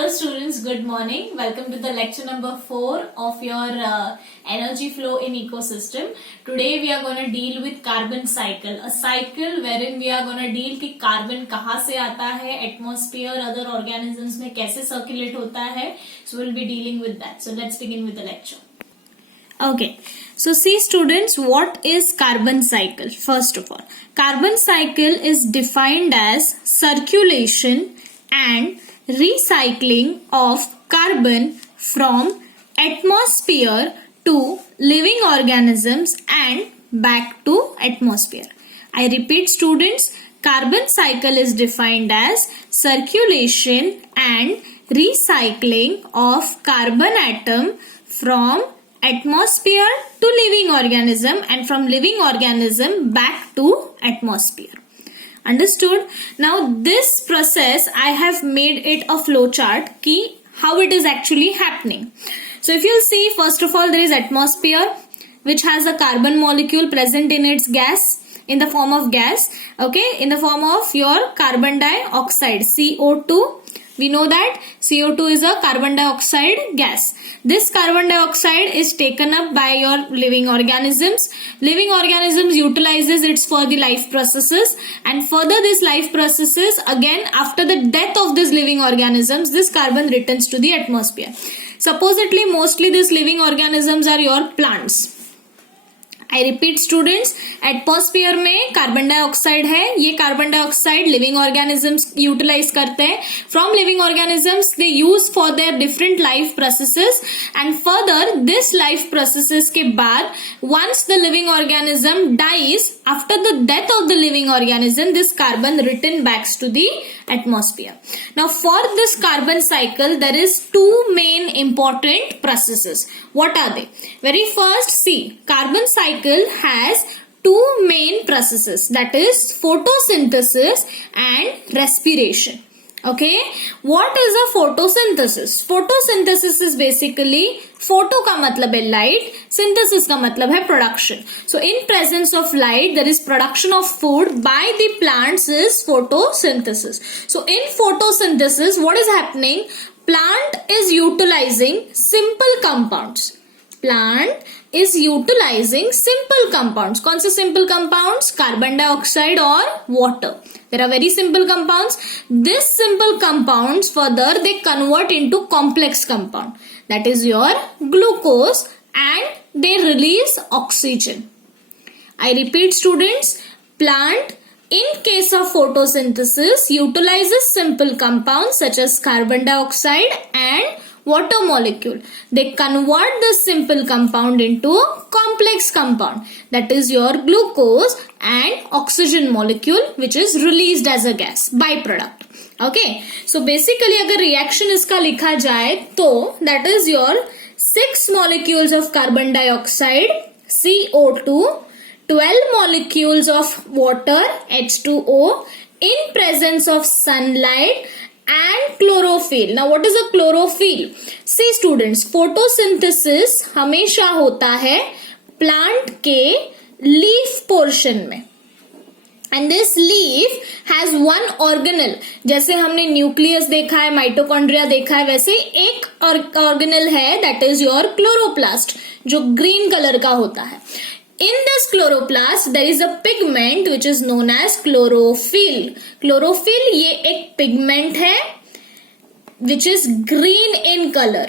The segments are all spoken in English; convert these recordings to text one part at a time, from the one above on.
Hello students, good morning. Welcome to the lecture number 4 of your energy flow in ecosystem. Today we are going to deal with carbon cycle. A cycle wherein we are going to deal कि carbon कहाँ से आता है, atmosphere, other organisms में कैसे circulate होता है. So we'll be dealing with that. So let's begin with the lecture. Okay, so see students, what is carbon cycle? First of all, carbon cycle is defined as circulation and recycling of carbon from atmosphere to living organisms and back to atmosphere. I repeat students, carbon cycle is defined as circulation and recycling of carbon atom from atmosphere to living organism and from living organism back to atmosphere. Understood? Now this process I have made it a flow chart ki how it is actually happening. So if you see, first of all there is atmosphere which has a carbon molecule present in its gas, in the form of gas, okay, in the form of your carbon dioxide, CO2. We know that CO2 is a carbon dioxide gas. This carbon dioxide is taken up by your living organisms. Living organisms utilizes it for the life processes, and further this life processes, again after the death of these living organisms, this carbon returns to the atmosphere. Supposedly mostly these living organisms are your plants. I repeat students, atmosphere में carbon dioxide है, ये carbon dioxide living organisms utilize करते हैं. From living organisms they use for their different life processes, and further this life processes के बाद once the living organism dies, after the death of the living organism, this carbon return backs to the atmosphere. Now for this carbon cycle there is two main important processes. What are they? Very first, see, carbon cycle has two main processes, that is photosynthesis and respiration. Okay, what is a photosynthesis? Photosynthesis is basically, photo का मतलब है light, synthesis का मतलब है production. So in presence of light there is production of food by the plants is photosynthesis. So in photosynthesis what is happening? Plant is utilizing simple compounds. Plant is utilizing simple compounds. कौन से simple compounds? Carbon dioxide or water. There are very simple compounds. This simple compounds further they convert into complex compound. That is your glucose, and they release oxygen. I repeat students, plant in case of photosynthesis utilizes simple compounds such as carbon dioxide and water molecule. They convert this simple compound into complex compound, that is your glucose and oxygen molecule, which is released as a gas byproduct. Okay, so basically अगर reaction इसका लिखा जाए तो that is your 6 molecules of carbon dioxide CO2, 12 molecules of water H2O in presence of sunlight and chlorophyll. Now what is a chlorophyll? See students, photosynthesis हमेशा होता है plant के leaf portion में, and this leaf has one organelle. जैसे हमने nucleus देखा है, mitochondria देखा है, वैसे एक organelle है, that is your chloroplast, जो green कलर का होता है. In this chloroplast there is a pigment which is known as chlorophyll. Chlorophyll ये एक pigment है which is green in color.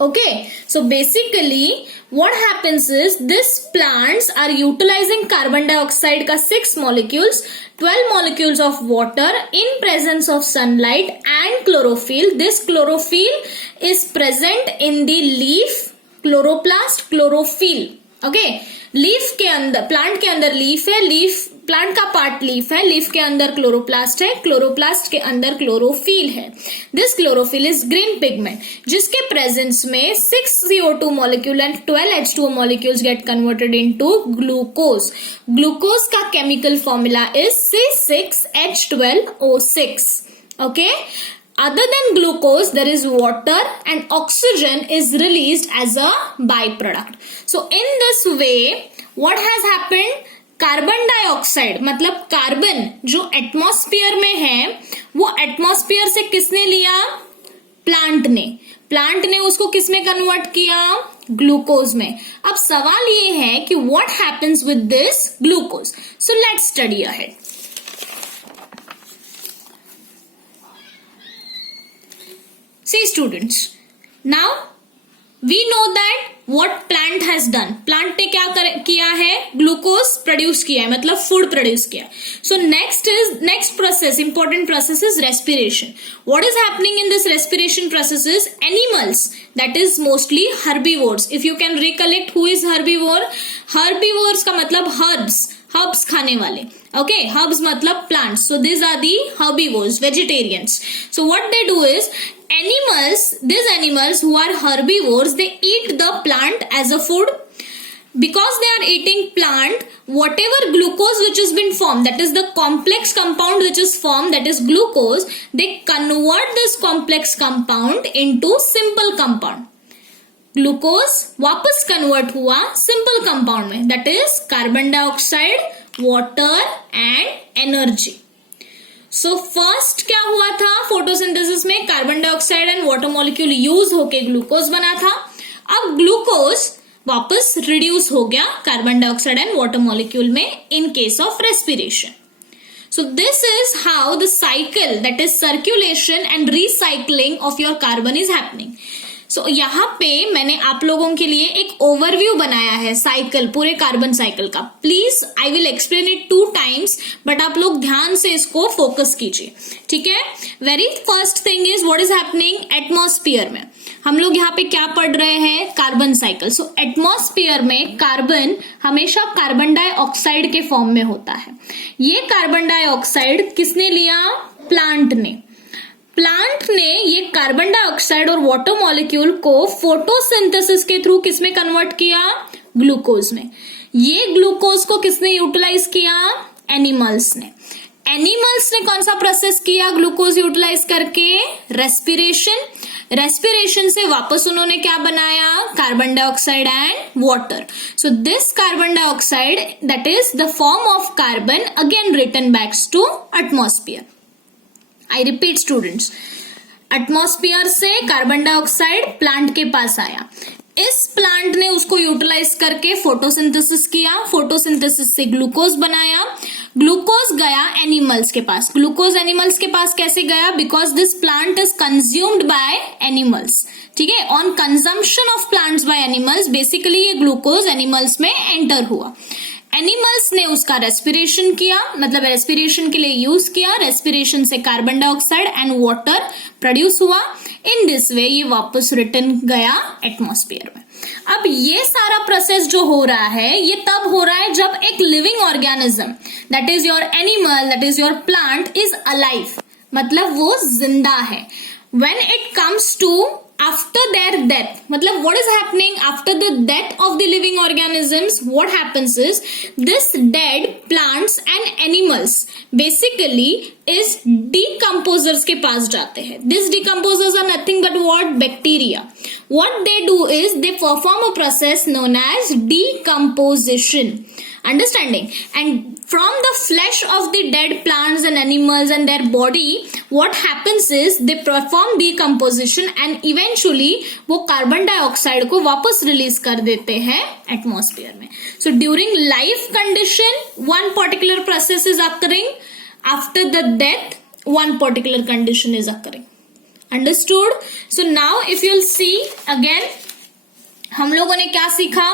Okay, so basically what happens is these plants are utilizing carbon dioxide का 6 molecules, 12 molecules of water in presence of sunlight and chlorophyll. This chlorophyll is present in the leaf, chloroplast, chlorophyll. Okay, leaf के अंदर, plant के अंदर leaf है, leaf plant का part leaf है, leaf के अंदर क्लोरोप्लास्ट है, क्लोरोप्लास्ट के अंदर क्लोरोफिल है. This chlorophyll is green pigment जिसके प्रेजेंस में 6 CO2 molecule and 12 H2O molecules get converted into glucose. Glucose का chemical formula is C6H12O6. Okay, other than glucose there is water and oxygen is released as a byproduct. So in this way what has happened? Carbon dioxide मतलब carbon जो atmosphere में है वो atmosphere से किसने लिया? Plant ने उसको किसमें कन्वर्ट किया? ग्लूकोज में। अब सवाल ये है कि what happens with this glucose? So let's study ahead. See students, now we know that what plant has done. Plant ने क्या किया है? ग्लूकोज प्रोड्यूस किया है, मतलब फूड प्रोड्यूस किया है. So next process, important process is respiration. What is happening in this respiration process is animals, that is mostly herbivores. If you can recollect who is herbivore? Herbivores का मतलब herbs खाने वाले. Okay, herbs मतलब plants. So these are the herbivores, vegetarians. So what they do is these animals who are herbivores, they eat the plant as a food. Because they are eating plant, whatever glucose which has been formed, that is the complex compound which is formed, that is glucose, they convert this complex compound into simple compound. Glucose वापस convert हुआ simple compound में, that is carbon dioxide, water and energy. So first क्या हुआ था photosynthesis में? Carbon dioxide and water molecule use होके glucose बना था. अब ग्लूकोज वापस रिड्यूस हो गया carbon dioxide and water molecule में in case of respiration. So this is how the cycle, that is circulation and recycling of your carbon is happening. So यहाँ पे मैंने आप लोगों के लिए एक ओवरव्यू बनाया है साइकिल, पूरे कार्बन साइकिल का. Please I will explain it 2 times, but आप लोग ध्यान से इसको फोकस कीजिए, ठीक है. Very first thing is what is happening atmosphere में. हम लोग यहाँ पे क्या पढ़ रहे हैं? Carbon cycle. सो एटमॉस्फेयर में कार्बन हमेशा कार्बन डाइऑक्साइड के फॉर्म में होता है. ये कार्बन डाइऑक्साइड किसने लिया? प्लांट ने ये कार्बन डाइऑक्साइड और वाटर मॉलिक्यूल को फोटोसिंथेसिस के थ्रू किसमें कन्वर्ट किया? ग्लूकोज में. ये ग्लूकोज को किसने यूटिलाइज किया? एनिमल्स ने कौन सा प्रोसेस किया ग्लूकोज यूटिलाइज करके? रेस्पिरेशन से वापस उन्होंने क्या बनाया? Carbon dioxide and water. So this carbon dioxide, that is the form of carbon, again return backs to atmosphere. I repeat students, atmosphere से कार्बन डाइऑक्साइड प्लांट के पास आया. इस प्लांट ने उसको यूटिलाइज करके फोटोसिंथेसिस किया. फोटोसिंथेसिस से ग्लूकोज बनाया. ग्लूकोज गया एनिमल्स के पास. ग्लूकोज एनिमल्स के पास कैसे गया? Because this plant is consumed by animals. ठीक है, on consumption of plants by animals, basically ये ग्लूकोज एनिमल्स में एंटर हुआ. एनिमल्स ने उसका रेस्पिरेशन किया, मतलब रेस्पिरेशन के लिए यूज किया. रेस्पिरेशन से carbon dioxide and water produce हुआ. इन दिस वे ये वापस रिटर्न गया एटमॉस्फेयर में. अब ये सारा प्रोसेस जो हो रहा है, ये तब हो रहा है जब एक living organism, that is your animal, that is your plant, is alive, मतलब वो जिंदा है. When it comes to after their death, matlab what is happening after the death of the living organisms? What happens is this dead plants and animals basically is decomposers के पास जाते हैं. These decomposers are nothing but what? Bacteria. What they do is they perform a process known as decomposition. Understanding? And from the flesh of the dead plants and animals and their body, what happens is they perform decomposition and eventually वो carbon dioxide को वापस release कर देते हैं atmosphere में. So during life condition, one particular process is occurring. After the death, one particular condition is occurring. Understood? So now if you'll see again, हम लोगों ने क्या सीखा?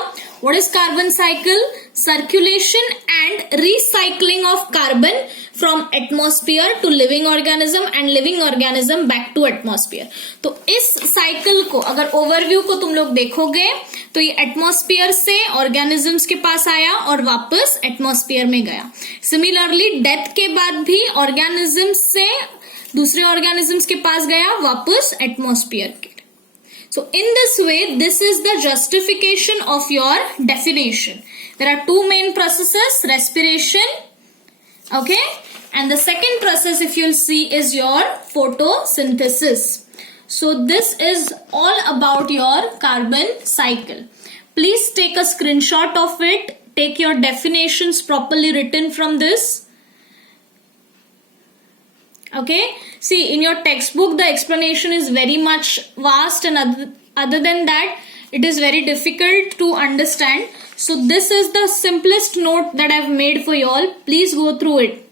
What is carbon cycle? Circulation and recycling of carbon from atmosphere to living organism and living organism back to atmosphere. तो इस cycle को अगर overview को तुम लोग देखोगे तो ये एटमॉस्फेयर से ऑर्गेनिजम्स के पास आया और वापस एटमॉस्फेयर में गया. सिमिलरली डेथ के बाद भी ऑर्गेनिजम्स से दूसरे ऑर्गेनिजम्स के पास गया, वापस एटमॉस्फेयर के. So in this way, this is the justification of your definition. There are 2 main processes, respiration, okay, and the second process if you'll see is your photosynthesis. So this is all about your carbon cycle. Please take a screenshot of it, take your definitions properly written from this. Okay, see, in your textbook the explanation is very much vast, and other than that it is very difficult to understand. So this is the simplest note that I've made for you all. Please go through it.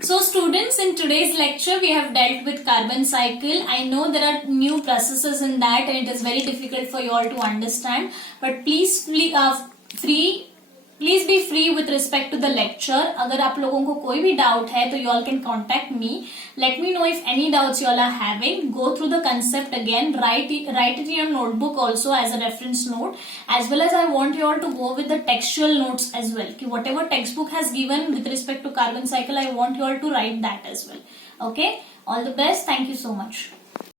So students, in today's lecture we have dealt with carbon cycle. I know there are new processes in that and it is very difficult for you all to understand, but please be free with respect to the lecture. अगर आप लोगों को कोई भी doubt है तो you all can contact me. Let me know if any doubts you all are having. Go through the concept again. Write it in your notebook also as a reference note. As well as I want you all to go with the textual notes as well. कि whatever textbook has given with respect to carbon cycle, I want you all to write that as well. Okay. All the best. Thank you so much.